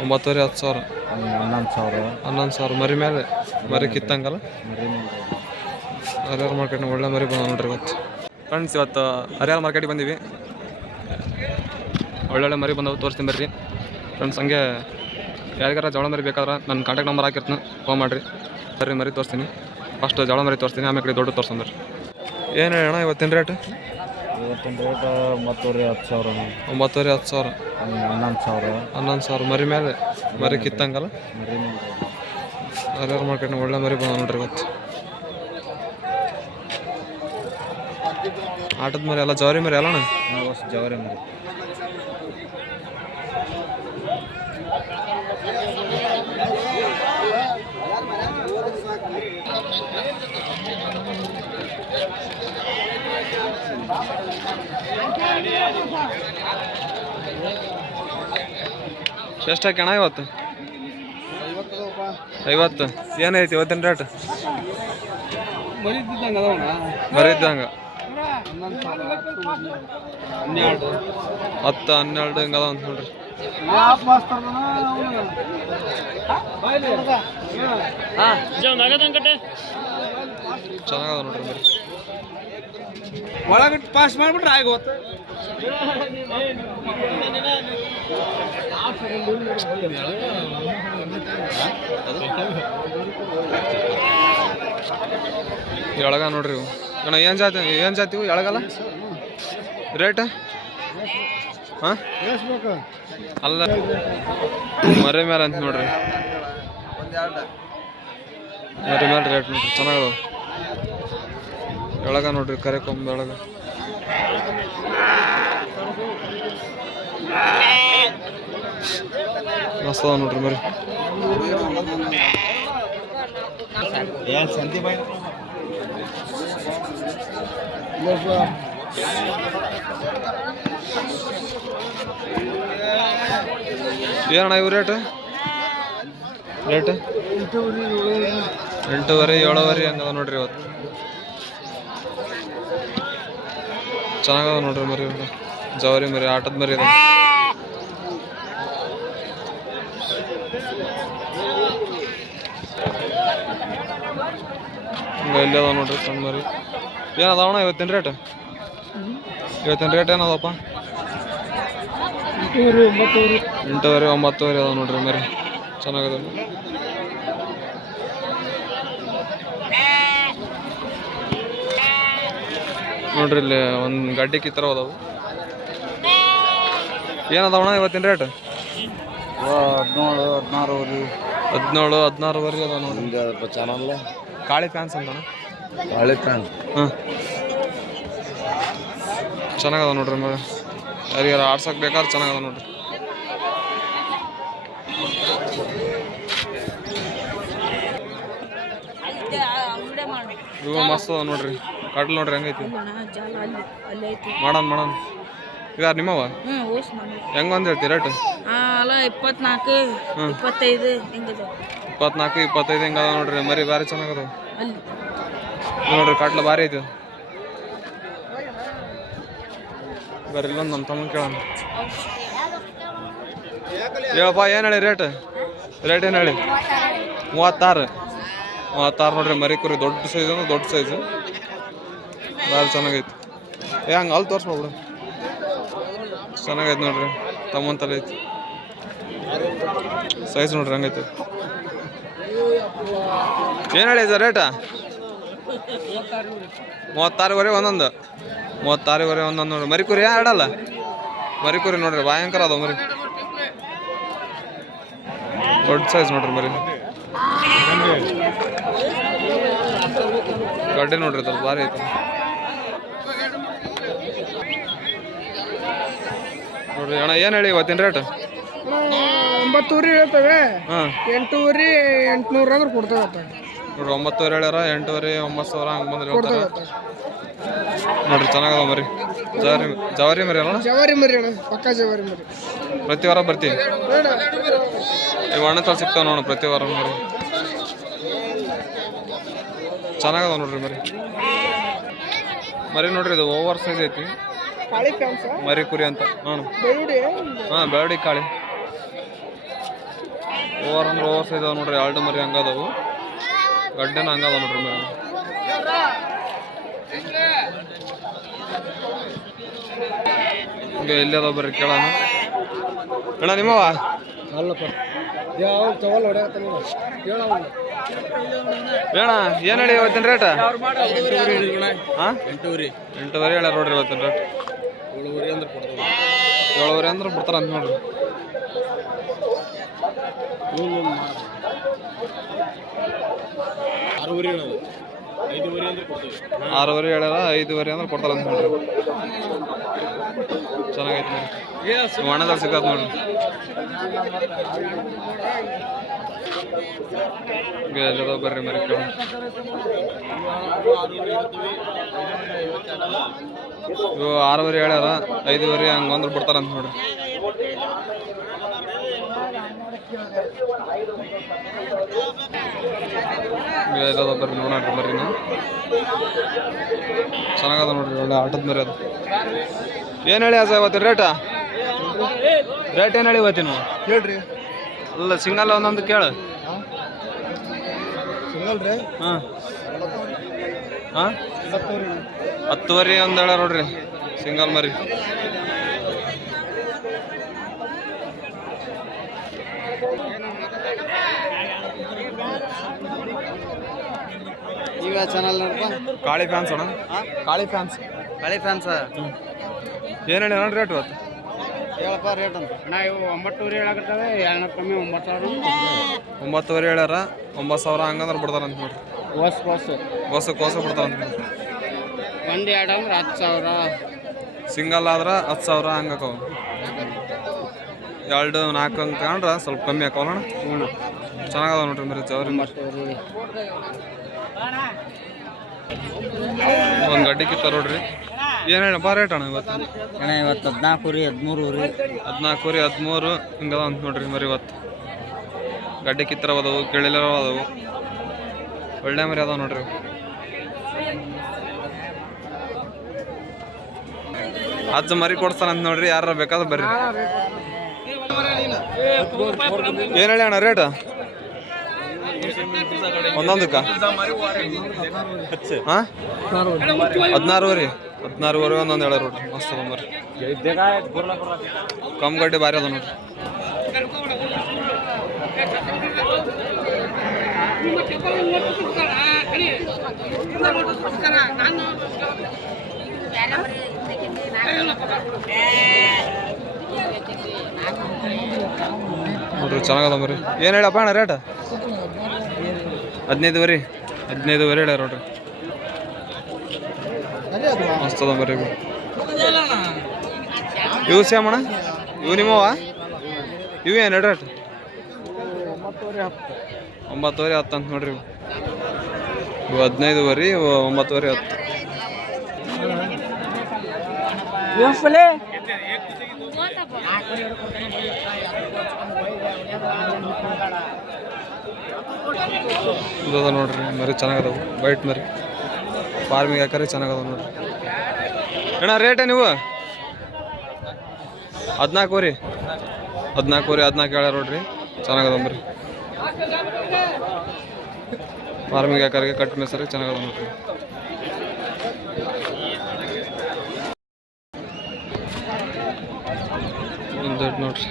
9,000 10,000 11,000 ಮರಿ ಮೇಲೆ ಮರಿ ಕಿತ್ತಂಗಲ್ಲ ಹರಿಹರ ಮಾರ್ಕೆಟ್ನ ಒಳ್ಳೆ ಮರಿ ಬಂದ ನೋಡ್ರಿ ಇವತ್ತು ಫ್ರೆಂಡ್ಸ್. ಇವತ್ತು ಹರಿಹರ ಮಾರ್ಕೆಟಿಗೆ ಬಂದೀವಿ. ಒಳ್ಳೊಳ್ಳೆ ಮರಿ ಬಂದವು, ತೋರಿಸ್ತೀನಿ ಬರ್ರಿ ಫ್ರೆಂಡ್ಸ್. ಹಂಗೆ ಯಾರಿಗಾರ ಜವಳ ಮರಿ ಬೇಕಾದ್ರೆ ನನ್ನ ಕಾಂಟ್ಯಾಕ್ಟ್ ನಂಬರ್ ಹಾಕಿರ್ತೀನಿ, ಫೋನ್ ಮಾಡಿರಿ. ಬರ್ರಿ ಮರಿ ತೋರಿಸ್ತೀನಿ. ಫಸ್ಟ್ ಜವಳ ಮರಿ ತೋರಿಸ್ತೀನಿ, ಆಮೇಲೆ ಕಡೆ ದೊಡ್ಡ ತೋರಿಸ್ತೀನಿ ಬರ್ರಿ. ಏನು ಹೇಳೋಣ ಇವತ್ತಿನ ರೇಟ್? ಇವತ್ತಿನ ರೇಟ್ 9,000 10,000 10,000 11,000 ಮರಿ ಮೇಲೆ ಮರಿ ಕಿತ್ತಂಗಲ್ಲ ಹರಿಹರ ಮಾರ್ಕೆಟ್ನ ಒಳ್ಳೆ ಮರಿ ಬಂದ ನೋಡ್ರಿ ಇವತ್ತು. ಆಟದ ಮರಿ ಎಲ್ಲ ಜವಾರಿ ಮರಿ ಅಲ್ಲಣ್ಣ? ಜವಾರಿ ಮರಿ. ಎಷ್ಟು ಹಾಕ್ಯಣ ಇವತ್ತು? 50. ಏನೈತಿ ಇವತ್ತಿನ ರೇಟ್? ಮರಿದ್ದಂಗೆ 10 12 ಹಿಂಗೆ ಅದಾವ ಅಂತ ನೋಡ್ರಿ. ಚೆನ್ನಾಗದ ನೋಡ್ರಿ ಮರಿ. ಒಳಗಿಟ್ಟು ಪಾಸ್ ಮಾಡಿಬಿಟ್ರೆ ಆಗೋತ್ತೆ. ಎಳಗ ನೋಡ್ರಿ ಇವು ಅಣ್ಣ. ಏನು ಜಾತಿ ಇವು ಎಳಗಲ್ಲ? ರೇಟ್ ಹಾಂ ಅಲ್ಲ ಮರಿ ಮೇಲೆ ಅಂತ ನೋಡ್ರಿ. ಮರಿ ಮೇಲೆ ರೇಟ್ ನೋಡ್ರಿ ಚೆನ್ನಾಗದ. ಎಳಗ ನೋಡ್ರಿ, ಕರೆಕೊಂಬ ಎಳಗ. ಮಸ್ತ್ ಅದ ನೋಡ್ರಿ ಮರಿ. ಏನಣ್ಣ ಇವು ರೇಟ್? 8,500 7,500 ಹಂಗದ ನೋಡ್ರಿ ಇವತ್ತು. ಚೆನ್ನಾಗದ ನೋಡ್ರಿ ಮರಿ. ಜವಾರಿ ಮರಿ, ಆಟದ ಮರಿ ಇದೆ. ಇಲ್ಲಿ ಅದಾವ ನೋಡ್ರಿ ಸಣ್ಣ ಮರಿ. ಏನದಾವಣ ಇವತ್ತಿನ ರೇಟ್? ಇವತ್ತಿನ ರೇಟ್ ಏನದಪ್ಪ? 8,500 9,000 ಅದಾವ ನೋಡ್ರಿ ಮರಿ. ಚೆನ್ನಾಗದ ನೋಡ್ರಿ. ಇಲ್ಲಿ ಒಂದು ಗಡ್ಡಿ ಕಿತ್ತರ ಅದಾವು. ಏನದವಣ ಇವತ್ತಿನ ರೇಟ್? 17 16,000 ಅದ ನೋಡ್ರಿ. ಚಾನಲ್ ಕಾಳಿ ಫ್ಯಾನ್ಸ್ ಅಂತಣ್ಣ. ಹಾಂ ಚೆನ್ನಾಗದ ನೋಡ್ರಿ ಮರಿ. ಯಾರಿಗಾರ ಆಡ್ಸಕ್ಕೆ ಬೇಕಾದ್ರೆ ಚೆನ್ನಾಗದ ನೋಡ್ರಿ. ಇವು ಮಸ್ತ್ ಅದ ನೋಡ್ರಿ. ಕಡ್ಲ್ ನೋಡ್ರಿ ಹೆಂಗೈತಿ. ಮಾಡೋಣ ಈಗ ನಿಮ್ಮವ ಹೆಂಗ ಅಂತ ಹೇಳ್ತೀವಿ ರೇಟ್? 24 25 24 25 ಹಿಂಗ ಅದ ನೋಡ್ರಿ. ಮರಿ ಭಾರಿ ಚೆನ್ನಾಗದ ನೋಡ್ರಿ. ಕಟ್ಲ ಭಾರಿ ಐತಿ. ಬರ್ರಿ ಇಲ್ಲೊಂದು ನಮ್ಮ ತಮ್ಮ ಕೇಳೋಣ. ಹೇಳಪ್ಪ ಏನು ಹೇಳಿ ರೇಟ್? ಏನು ಹೇಳಿ? 36 ನೋಡ್ರಿ. ಮರಿ ಕುರಿ ದೊಡ್ಡ ಸೈಜ್ ಅಂದ್ರೆ ದೊಡ್ಡ ಸೈಜು, ಭಾಳ ಚೆನ್ನಾಗೈತಿ. ಹಂಗೆ ಅಲ್ಲಿ ತೋರಿಸ್ಬೋಬಿಡು. ಚೆನ್ನಾಗೈತೆ ನೋಡ್ರಿ. ತಮ್ಮಂತಲ್ಲಿ ಐತಿ ಸೈಜ್ ನೋಡ್ರಿ ಹಂಗೈತಿ. ಏನು ಹೇಳಿ ಸರ್ ರೇಟ? 36,500 ಒಂದೊಂದು. 36,500 ಒಂದೊಂದು ನೋಡ್ರಿ. ಮರಿ ಕುರಿ ಆಡಲ್ಲ. ಮರಿ ಕುರಿ ನೋಡ್ರಿ ಭಯಂಕರ ಅದಾವ ಮರಿ. ದೊಡ್ಡ ಸೈಜ್ ನೋಡ್ರಿ ಮರಿ. ಗಡ್ಡೆ ನೋಡ್ರಿ ಸ್ವಲ್ಪ ಭಾರಿ ಐತಿ ನೋಡ್ರಿ. ಅಣ್ಣ ಏನು ಹೇಳಿ ಇವತ್ತಿನ ರೇಟ್? 9,000 ಹೇಳ್ತೇವೆ. ಹಾಂ 8,500 800 ಅಂದ್ರೆ ಕೊಡ್ತೇವೆ ನೋಡ್ರಿ. 9,000 ಹೇಳ್ಯಾರ. 8,500 9,000 ಹಂಗೆ ಬಂದ್ರೆ ನೋಡ್ರಿ. ಚೆನ್ನಾಗದ ಮರಿ. ಜವಾರಿ ಮರಿ ಅಲ್ಲ? ಜವಾರಿ ಮರಿ ಅಣ್ಣ, ಪಕ್ಕ ಜವಾರಿ ಮರಿ. ಪ್ರತಿ ವಾರ ಬರ್ತೀವಿ. ಈಗ ಅಣ್ಣ ತಲ್ ಸಿಗ್ತಾವ ನೋಡ ಪ್ರತಿ ವಾರ ಮರಿ. ಚೆನ್ನಾಗದ ನೋಡ್ರಿ ಮರಿ ನೋಡ್ರಿ. ಇದು ಓವರ್ ಸೈಜ್ ಐತಿ ಮರಿ ಕುರಿ ಅಂತ. ಹಾಂ ಬೆಳಡಿ ಕಾಳಿ ಓವರ್ ಅಂದ್ರೆ ಓವರ್ ಸೈಜ್ ಅದಾವ ನೋಡ್ರಿ. ಎರಡು ಮರಿ ಹಂಗದವು, ಗಡ್ಡೆನ ಹಂಗದ ನೋಡ್ರಿ ಮರಿ. ಹಿಂಗೆ ಎಲ್ಲಿ ಅದಾವ ಬರ್ರಿ ಕೇಳೋಣ. ಅಣ್ಣ ನಿಮ್ಮವ ಅಲ್ಲಪ್ಪ ಯಾವ ತಗೊಳ್ಳಿ ಹೊಡ್ಯಾಕತ್ತಾನ ಅಣ್ಣ ಏನು ಹೇಳಿ ಇವತ್ತಿನ ರೇಟ್? ಹಾಂ 8 8.5 ಹೇಳ್ಯಾರ ನೋಡ್ರಿ ಇವತ್ತಿನ ರೇಟ್. 7 ಅಂದ್ರೆ ಕೊಡ್ತೀವಿ. 7.5 ಅಂದ್ರೆ ಬಿಡ್ತಾರ ಅಂತ ನೋಡ್ರಿ. 6 ಹೇಳೋದು 5 ಅಂದ್ರೆ ಕೊಡ್ತೀವಿ. 6.5 ಹೇಳ್ಯಾರ, 5.5 ಅಂದ್ರೆ ಕೊಡ್ತಾರ ಅಂತ ನೋಡ್ರಿ. ಚೆನ್ನಾಗೈತೆ ನೋಡಿ, ಒಣದಲ್ಲಿ ಸಿಗತ್ ನೋಡ್ರಿ. ಎಲ್ಲದ ಬರ್ರಿ ಮರಿ ಕೇಳ. ಇವು 6.5 ಹೇಳ್ಯಾರ, 5.5 ಹಂಗಂದ್ರೆ ಬಿಡ್ತಾರಂತ ನೋಡ್ರಿ. ಎಲ್ಲದ ಬರ್ರಿ ನೋಡ್ರಿ ಬರ್ರಿನ. ಚೆನ್ನಾಗದ ನೋಡ್ರಿ, ಒಳ್ಳೆ ಆಟದ ಮರಿ ಅದು. ಏನು ಹೇಳಿ ಸರ್ ಇವತ್ತಿನ ರೇಟ? ರೇಟ್ ಏನು ಹೇಳಿ ಇವತ್ತಿನ? ಹೇಳ್ರಿ ಅಲ್ಲ ಸಿಂಗಲ್ ಒಂದೊಂದು ಕೇಳು. ಸಿಂಗಲ್ ರೀ ಹಾಂ ಹಾಂ 10.5 ಒಂದು ಹೇಳ ನೋಡ್ರಿ ಸಿಂಗಲ್ ಮರಿ. ಈಗ ಚಾನಲ್ ನೋಡಪ್ಪ. ಕಾಳಿ ಫ್ಯಾನ್ಸ್ ಅಣ್ಣ, ಕಾಳಿ ಫ್ಯಾನ್ಸ್. ಏನು ಹೇಳಿ ನೋಡಿ ರೇಟ್ ಇವತ್ತು? ಹೇಳಪ್ಪ ರೇಟ್ ಅಂತ. ಅಣ್ಣ ಇವು 9.5 ಹೇಳಕತ್ತವೆ, 2 ಕಮ್ಮಿ 9,000. 9.5 ಹೇಳ್ಯಾರ, 9,000 ಹಂಗಂದ್ರೆ ಬಿಡ್ತಾರಂತ ನೋಡ್ರಿ. ಕೋಸ ಬಿಡ್ತಾರಂತ ನೋಡ್ರಿ. 1 2 ಅಂದ್ರೆ 10,000. ಸಿಂಗಲ್ ಆದ್ರೆ 10,000 ಹಂಗಾಕವು. 2 4 ಅಂತ ತಗೊಂಡ್ರೆ ಸ್ವಲ್ಪ ಕಮ್ಮಿ ಹಾಕವಲ್ಲ ಅಣ್ಣ. ಚೆನ್ನಾಗದ ನೋಡ್ರಿ ಮರಿ ಜವರಿ. ಒಂದು ಗಡ್ಡಿ ಕಿತ್ತ ನೋಡ್ರಿ. ಏನು ಹೇಳಪ್ಪ ರೇಟ್ ಅಣ್ಣ ಇವತ್ತು? ಅಣ್ಣ ಇವತ್ತು 14 ರೀ, 13 ರೀ. 14 ರೀ, 13 ಹಿಂಗದ ಅಂತ ನೋಡ್ರಿ ಮರಿ ಇವತ್ತು. ಗಡ್ಡೆ ಕಿತ್ತರ ಅದಾವು, ಕೇಳಿಲ್ಲ ಅದಾವು, ಒಳ್ಳೆ ಮರಿ ಅದಾವ ನೋಡ್ರಿ. ಅಜ್ಜ ಮರಿ ಕೊಡ್ತಾನಂತ ನೋಡ್ರಿ, ಯಾರ ಬೇಕಾದ್ರೆ ಬರ್ರಿ. ಏನು ಹೇಳಿ ಅಣ್ಣ ರೇಟ್ ಒಂದೊಂದಕ್ಕ? ಹಾಂ 16 ರೀ, 16 ಒಂದೊಂದು ಹೇಳ ನೋಡ್ರಿ. ಮಸ್ತ್ ಅದ ಮರಿ, ಕಮ್ ಗಡ್ಡೆ ಭಾರಿ ಅದ ನೋಡ್ರಿ. ನೋಡ್ರಿ ಚೆನ್ನಾಗದ ಮರಿ. ಏನು ಹೇಳಪ್ಪ ಅಣ್ಣ ರೇಟ್? 15.5 ಹೇಳ್ಯಾರ ನೋಡ್ರಿ. ಮಸ್ತ್ ಅದ ಮರಿ. ಇವು ಸೇಮ್ ಅಣ್ಣ, ಇವು ನಿಮ್ಮವ? ಇವು ಏನು ರೇಟ್? 9.5 10 ಅಂತ ನೋಡ್ರಿ. ಇವು 15.5, ಇವು 9.5 10. ಇದದ ನೋಡ್ರಿ ಮರಿ ಚೆನ್ನಾಗದವು, ವೈಟ್ ಮರಿ. ಫಾರ್ಮಿಗೆ ಹಾಕರಿ ಚೆನ್ನಾಗದ ನೋಡ್ರಿ. ಅಣ್ಣ ರೇಟ ನೀವು? 14 ರೀ, 14 ಹೇಳ್ಯಾರ ನೋಡ್ರಿ. ಚೆನ್ನಾಗದ ಮರಿ, ಫಾರ್ಮಿಗೆ ಹಾಕರಿಗೆ ಕಟ್ ಮೇಸರಿ ಚೆನ್ನಾಗದ ನೋಡ್ರಿ. ಒಂದು ನೋಡ್ರಿ.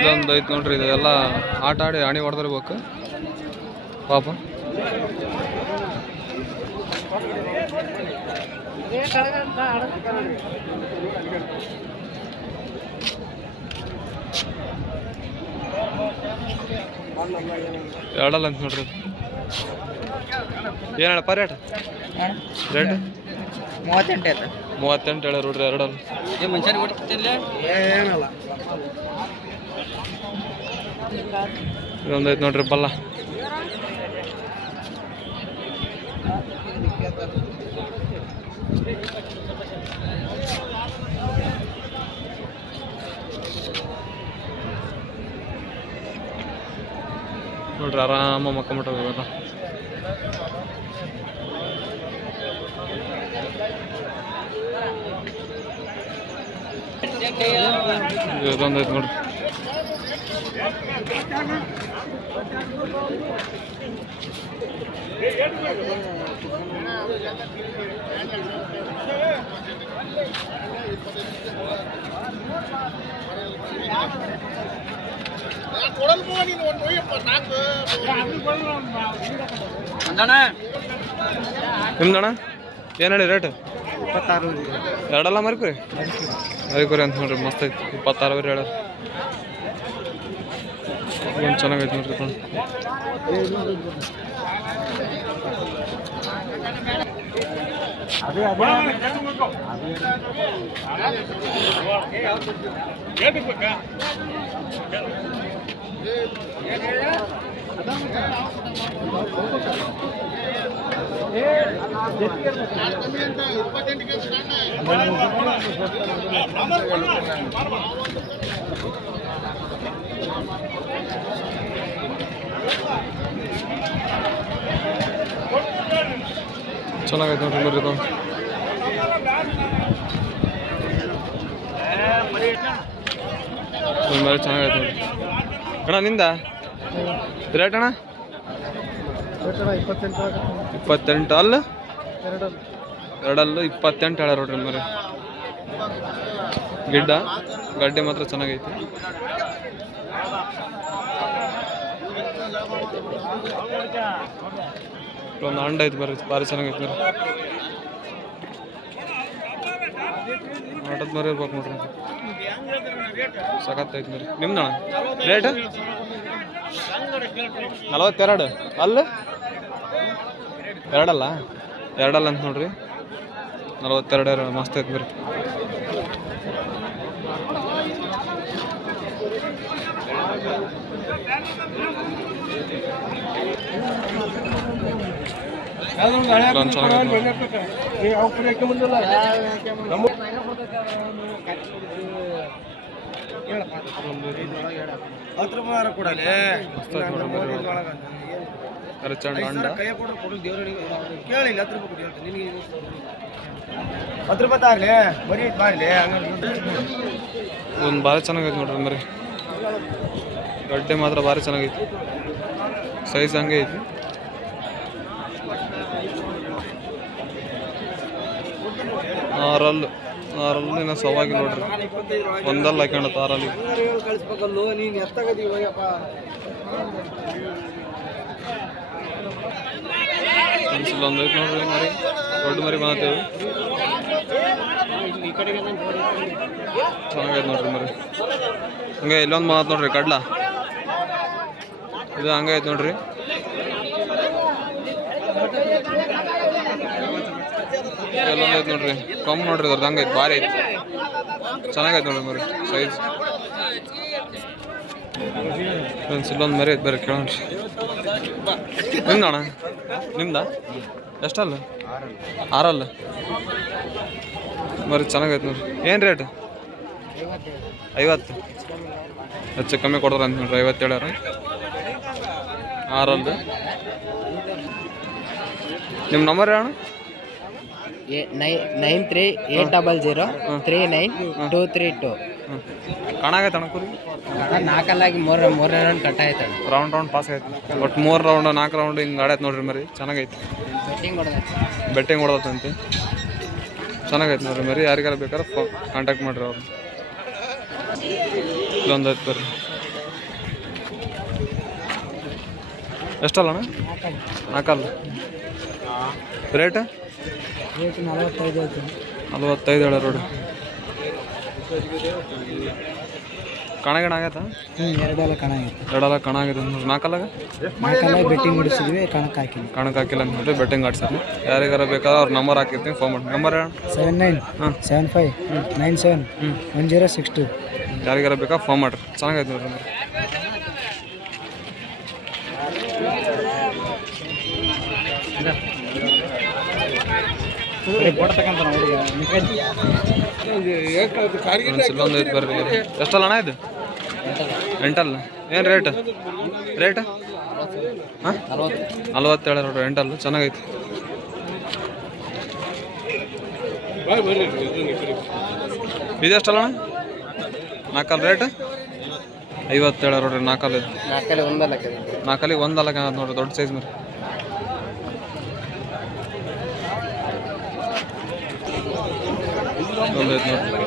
ಇದೊಂದು ಐತೆ ನೋಡ್ರಿ, ಇದೆಲ್ಲ ಆಟ ಆಡಿ ಆಣಿ ಹೊಡೆದಿರ್ಬೇಕು ಪಾಪ. ಎರಡಲ್ಲ ಅಂತ ನೋಡ್ರಿ. ಏನು ಹೇಳಪ್ಪ ರೇಟ್? 38 ಆಯ್ತು. 38 ಹೇಳ ನೋಡ್ರಿ ಎರಡಲ್ಲ. ಮುಂಚೆನೆ ಕೊಡ್ತಿಲ್ಲ ಏನಲ್ಲ. ಇದೊಂದು ಐತೆ ನೋಡ್ರಿ ಬಲ್ಲ. ನೋಡ್ರಿ ಆರಾಮ ಮಕ್ಕೊಂಬಿಟ್ಟವ ಇವೆಲ್ಲ. ಇದೊಂದು ಐತೆ ನೋಡ್ರಿ. ನಿಮ್ದಣ್ಣ ಏನು ಹೇಳಿ ರೇಟ್? 26 ಎರಡಲ್ಲ ಮರಿಕುರಿ ಮರಿಕುರಿ ಅಂತ ನೋಡ್ರಿ, ಮಸ್ತ್ ಐತಿ. 26 ಹೇಳ. ಒಂದು ಚೆನ್ನಾಗೈತೆ ನೋಡ್ರಿ. ಚೆನ್ನಾಗೈತೆ ನೋಡ್ರಿ ಬರ್ರಿ ಇದು. ಮರಿ ಚೆನ್ನಾಗೈತೆ ನೋಡ್ರಿ ಅಣ್ಣ. ನಿಂದ ರೇಟ್ ಅಣ್ಣ? 28 ಅಲ್ಲ, ಎರಡಲ್ಲೂ 28 ಹೇಳ ನೋಡ್ರಿ ಮರಿ. ಗಡ್ಡೆ ಮಾತ್ರ ಚೆನ್ನಾಗೈತಿ. ಒಂದು ಅಂಡ ಐತಿ ಬರ್ರಿ, ಭಾರಿ ಚೆನ್ನಾಗೈತಿ ಬರ್ರಿ. ಆಟದ ಮರಿ ಇರ್ಬೇಕು ನೋಡ್ರಿ, ಸಖತ್ತೈತಿ ಮರಿ. ನಿಮ್ದಣ್ಣ ರೇಟ್? 42 ಅಲ್ಲ, ಎರಡಲ್ಲ ಅಂತ ನೋಡ್ರಿ. 42 ಮಸ್ತ್ ಐತಿ ಬರ್ರಿ. ಒಂದು ಭಾರಿ ಚೆನ್ನಾಗೈತಿ ನೋಡ್ರಿ ಮರಿ. ಗಡ್ಡೆ ಮಾತ್ರ ಭಾರಿ ಚೆನ್ನಾಗೈತಿ, ಸೈಜ್ ಹಂಗೆ ಐತಿ. ಆರಲ್ಲು ಇನ್ನ ಸವಾಗಿ ನೋಡ್ರಿ, ಒಂದಲ್ಲ ಹಾಕೊಂಡತ್ತ ಆರಲ್ಲಿ. ಒಂದು ಐತಿ ನೋಡ್ರಿ ಮರಿ, ದೊಡ್ಡ ಮರಿ ಬಂದತ್ತೇವೆ. ಚೆನ್ನಾಗೈತೆ ನೋಡ್ರಿ ಮರಿ. ಹಂಗೆ ಇಲ್ಲೊಂದು ಬಂದತ್ ನೋಡ್ರಿ ಕಡ್ಲ, ಇದು ಹಂಗೆ ಐತೆ ನೋಡ್ರಿ. ಎಲ್ಲೊಂದು ಐತೆ ನೋಡ್ರಿ, ಕಮ್ಮಿ ನೋಡ್ರಿ ಅದ್ರದ್ದು, ಹಂಗೈತೆ ಭಾರಿ ಐತಿ. ಚೆನ್ನಾಗೈತೆ ನೋಡ್ರಿ ಮರಿ, ಸೈಜ್. ಫ್ರೆಂಡ್ಸ್ ಇಲ್ಲೊಂದು ಮರಿ ಐತೆ ಬರ್ರಿ ಕೇಳೋಣ. ನಿಮ್ದಣ್ಣ? ನಿಮ್ದ ಎಷ್ಟಲ್ಲ? 6 ಮರಿ ಚೆನ್ನಾಗೈತೆ ನೋಡ್ರಿ. ಏನು ರೇಟ್? 50 ಹೆಚ್ಚು ಕಮ್ಮಿ ಕೊಡ್ತಾರೆ ಅಂತ ನೋಡ್ರಿ. 50 ಹೇಳ್ಯಾರ. 6 ನಿಮ್ಮ ನಂಬರ್ ಹೇಳೋಣ? 9380039232. ಕಾಣಾಗೈತೆ ಅಣ್ಣ ಕುರಿ? 4 ಅಲ್ಲಾಗಿ 3 ರೌಂಡ್ ಕಟ್ ಆಯ್ತು. ರೌಂಡ್ ಪಾಸ್ ಆಯ್ತು. ಒಟ್ಟು 3 ರೌಂಡ್ 4 ರೌಂಡ್ ಹಿಂಗೆ ಆಡೈತೆ ನೋಡ್ರಿ ಮರಿ, ಚೆನ್ನಾಗೈತಿ. ಬೆಟ್ಟಿಂಗ್ ಹೊಡೆದತ್ತಂತೆ, ಚೆನ್ನಾಗೈತೆ ನೋಡ್ರಿ ಮರಿ. ಯಾರಿಗಾರ ಬೇಕಾದ್ರೆ ಕಾಂಟ್ಯಾಕ್ಟ್ ಮಾಡಿರಿ ಅವ್ರು. ಇಲ್ಲೊಂದು ಐತೆ ಬರ್ರಿ. ಎಷ್ಟಲ್ಲ ಅಣ್ಣ? 4 ರೇಟ್? 45 ಹೇಳ ರೋಡ್. ಕಣಗಣ ಆಗೈತಾ? ಎರಡೆಲ್ಲ ಕಣ ಆಗಿದೆ ನೋಡ್ರಿ. 4 ಬೆಟ್ಟಿಂಗ್ ಹೊಡಿಸಿದ್ವಿ, ಕಣಕ್ಕೆ ಹಾಕಿಲ್ಲ ಅಂತ ನೋಡ್ರಿ. ಬೆಟ್ಟಿಂಗ್ ಆಡ್ಸಿದ್ವಿ. ಯಾರಿಗಾರ ಬೇಕಾದ್ರೆ ಅವ್ರ ನಂಬರ್ ಹಾಕಿರ್ತೀನಿ, ಫೋನ್ ಮಾಡಿ. ನಂಬರ್ ಹೇಳ? 7975971062. ಯಾರಿಗಾರ ಬೇಕಾ ಫೋನ್ ಮಾಡಿರಿ. ಚೆನ್ನಾಗೈತೆ ನೋಡ್ರಿ. ಇಲ್ಲೊಂದು ಐತೆ ಬರ್ರಿ. ಎಷ್ಟಲ್ಲ ಅಣ್ಣ ಇದು? 8 ಏನು ರೇಟ್? ಹಾಂ 40 ಹೇಳ ನೋಡ್ರಿ. 8 ಚೆನ್ನಾಗೈತಿ. ಇದೆಷ್ಟಲ್ಲ ಅಣ್ಣ? ನಾಲ್ಕಲ್ಲಿ ರೇಟ್ 50 ಹೇಳ ನೋಡ್ರಿ. ನಾಲ್ಕಲ್ಲಿ ನಾಲ್ಕಲ್ಲಿ ಒಂದಲ್ಲ ನಾಲ್ಕಲ್ಲಿ ಒಂದಲ್ಲ ನೋಡ್ರಿ, ದೊಡ್ಡ ಸೈಜ್ ಮರಿ. ಒಂದೈತೆ ನೋಡ್ರಿ.